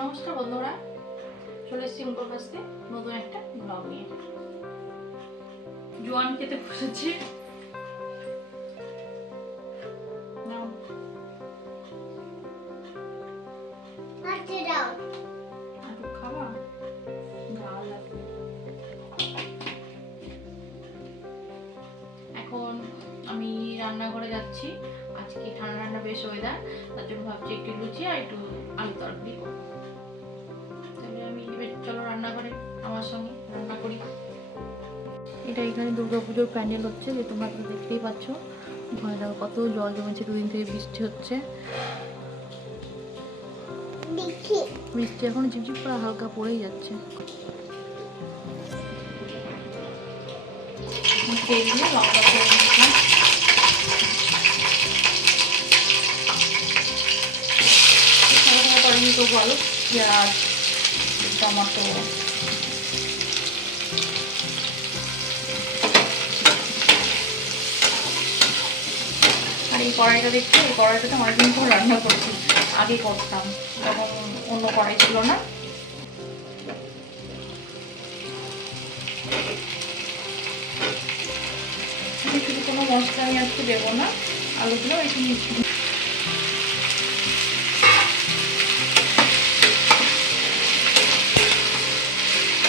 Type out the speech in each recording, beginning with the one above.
নমস্কার বন্ধুরা, চলে এসেছি মুখোর কাছ থেকে নতুন একটা ব্লগ নিয়ে। জোয়ান খেতে বসেছি। খাবা এখন আমি রান্নাঘরে যাচ্ছি। আজকে ঠান্ডা ঠান্ডা বেশ ওয়েদার, তার জন্য ভাবছি একটু লুচি আর একটু আলু তরকারি করবো। তাহলে আমি এবার চলো রান্নাঘরে আমার সঙ্গে রান্না করি। এটা এখানে দুর্গাপুজোর প্যান্ডেল হচ্ছে, যে তোমরা তো দেখতেই পাচ্ছ। ওখানে দেখো কত জল জমেছে, দুদিন থেকে বৃষ্টি হচ্ছে। বৃষ্টি এখন ঝিপঝিপ করে হালকা পড়েই যাচ্ছে। ভালো পেঁয়াজ, টমাটো, আর এই কড়াইটা দেখছি, এই কড়াইটাতে অনেকদিন পর রান্না করছি। আগে করতাম তখন অন্য কড়াই ছিল না। শুধু কোনো মশলা আমি আজকে দেবো না, আলুগুলো একটু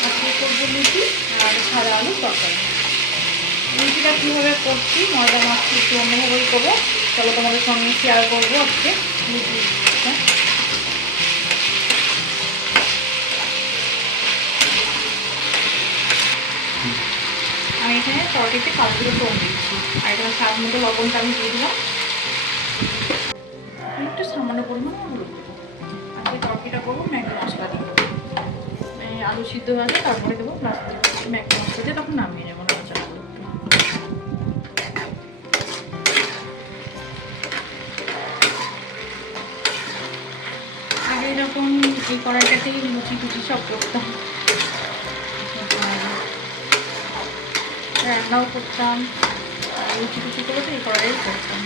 আজকে করবো লুচি আর সাদা আলু তরকারি। লুচিটা কীভাবে করছি, ময়দা মাছটা একটু অন্যভাবেই করবো। চলো তোমাদের সঙ্গে শেয়ার করবো আজকে লুচিটা। আমি এখানে তরকারিতে কাজগুলো কম দিচ্ছি, আর এখানে স্বাদ মতো লবণটা আমি দিয়ে দিলাম, একটু সামান্য পরিমাণে হলুদ দেবো। আজকে তরকারিটা করবো ম্যাগি মশলা দিয়ে। আলু সিদ্ধ হয়ে আছে, তারপরে দেবো ম্যাগি মশলা দিয়ে, তখন নামিয়ে নেবো নাড়াচাড়া করে। আগে যখন এই কড়াইটাতেই লুচি টুচি সব করতাম, রান্নাও করতাম, লুচি টুচি করে তো এই কড়াইই করতাম।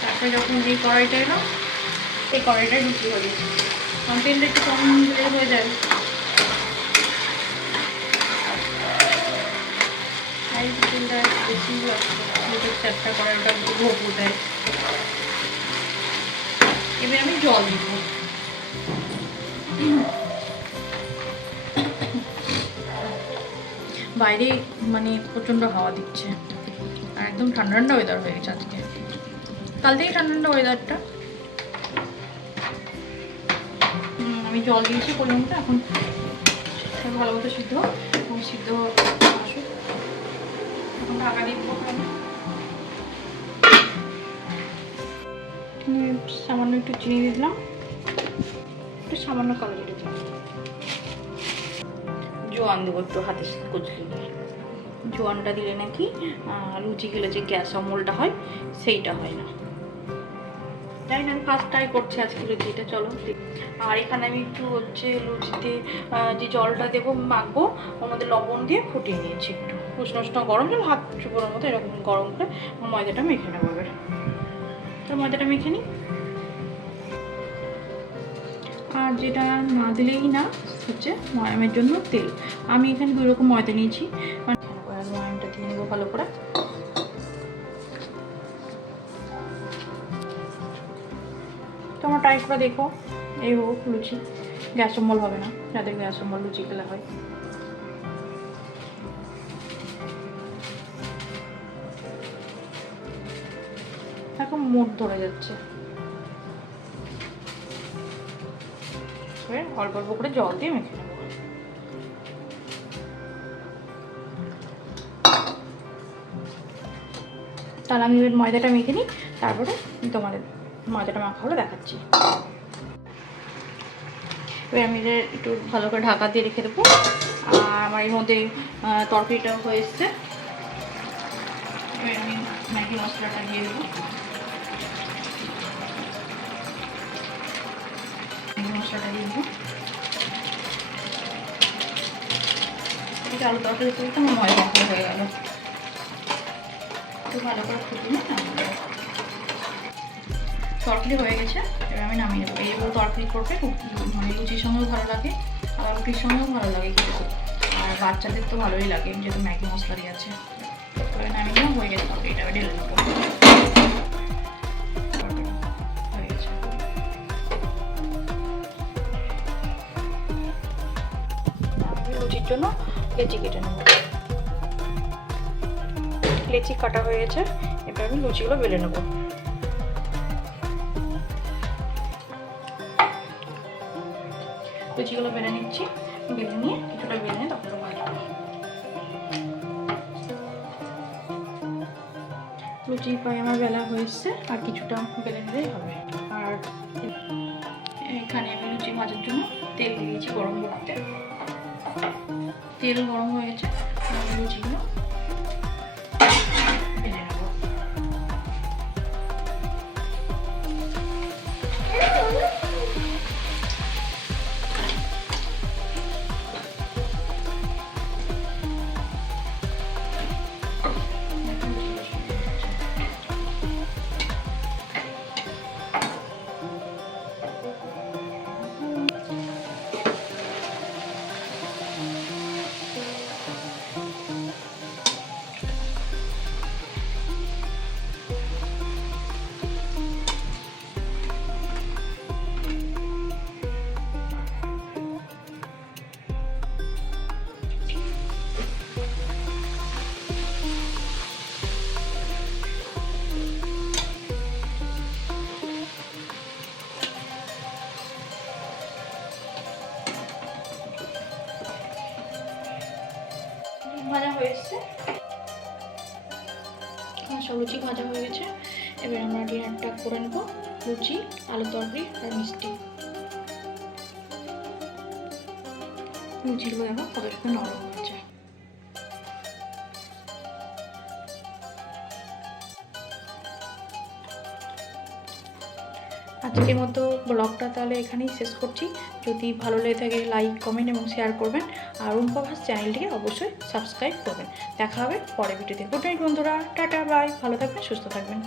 তারপরে যখন এই কড়াইটা এলো, এই কড়াইটাই লুচি হয়ে গেছে। তেলটা একটু কম দিলে হয়ে যায়, আর এই তেলটা বেশি চারটা কড়াইটা ভোগ দেয়। এবার আমি জল দিব। বাইরে মানে প্রচণ্ড হাওয়া দিচ্ছে, আর একদম ঠান্ডা ঠান্ডা ওয়েদার হয়ে গেছে আজকে। কাল থেকে ঠান্ডা ঠান্ডা ওয়েদারটা। আমি জল দিয়েছি পরিমাণটা, এখন ভালো মতো সিদ্ধ হোক, এবং সিদ্ধ আসুক। এখন ঢাকা দিয়ে দেবো। সামান্য একটু চিনি দিয়ে দিলাম, একটু সামান্য কালো জিরে দিলাম, জোয়ান দেবো একটু হাতে কুচকি। জোয়ানটা দিলে নাকি লুচি খেলে যে গ্যাস অম্বলটা হয় সেইটা হয় না। তাই না, আমি ফার্স্ট ট্রাই করছি আজকে লুচিটা। চলো। আর এখানে আমি একটু হচ্ছে লুচিতে যে জলটা দেবো মাখবো, ওর মধ্যে লবণ দিয়ে ফুটিয়ে নিয়েছি। একটু উষ্ণ উষ্ণ গরম জল, হাত চুপোর মতো এরকম গরম করে ময়দাটা মেখে নেবো। এবার তো ময়দাটা মেখে নিই। আর যেটা না দিলেই না হচ্ছে ময়ামের জন্য তেল। আমি এখানে দুই রকম ময়দা নিয়েছি, ময়ামটা দিয়ে নেবো ভালো করে। তোমরা ট্রাই করে দেখো, এই হোক লুচি, গ্যাস অম্বল হবে না, যাদের গ্যাস অম্বল লুচি খেলে হয়। এখন মুখ ধরে যাচ্ছে, অল্প অল্প করে জল দিয়ে মেখে নেবো। তাহলে আমি এবার ময়দাটা মেখে নিই, তারপরে তোমাদের ময়দাটা মাখা হলে দেখাচ্ছি। এবার আমি একটু ভালো করে ঢাকা দিয়ে রেখে দেবো। আর আমার এর মধ্যে তরকারিটাও হয়ে এসছে। এবার আমি ম্যাগি মশলাটা দিয়ে দেবো। ম্যাগি মশলাটা দিয়ে দেবো। আলু তরকারি করতে আমার ময়দা হয়ে গেল। একটু ভালো করে ফুটিয়ে তরকারি হয়ে গেছে, এবার আমি নামিয়ে দেবো। এইভাবে তরকারি করবে মানে লুচির সঙ্গেও ভালো লাগে, আবার রুটির সঙ্গেও ভালো লাগে কিন্তু, আর বাচ্চাদের তো ভালোই লাগে যেহেতু ম্যাগি মশলা দিয়ে আছে। এবার নামিয়ে নেওয়া হয়ে গেছে তরকারিটা, এবার ঢেলে নেবো। হয়ে গেছে। আমি লুচির জন্য লেচি কেটে নেবো। লেচি কাটা হয়ে গেছে, এবার আমি লুচিগুলো বেলে নেবো। লুচিগুলো বেলে নিচ্ছি, বেলে নিয়ে কিছুটা বেলে নিয়ে তারপরে ভাজবো। লুচি প্রায় আমার বেলা হয়ে এসছে, আর কিছুটা বেলে নিলেই হবে। আর এখানে আমি লুচি ভাজার জন্য তেল দিয়েছি গরম করতে। তেল গরম হয়ে গেছে, আমি লুচিগুলো বেলে নেবো। ভাজা হয়ে এসছে, সব লুচি ভাজা হয়ে গেছে। এবার আমরা ডিনারটা করে নেব, লুচি, আলু তরকারি আর মিষ্টি। লুচিগুলো দেখো কত সুন্দর নরম হয়েছে। আজকের মতো ব্লগটা তাহলে এখানেই শেষ করছি। যদি ভালো লেগে থাকে লাইক, কমেন্ট এবং শেয়ার করবেন, আর রুম্পা ভাস চ্যানেলটিকে অবশ্যই সাবস্ক্রাইব করবেন। দেখা হবে পরের ভিডিওতে। গুড নাইট বন্ধুরা, টাটা বাই, ভালো থাকবেন, সুস্থ থাকবেন।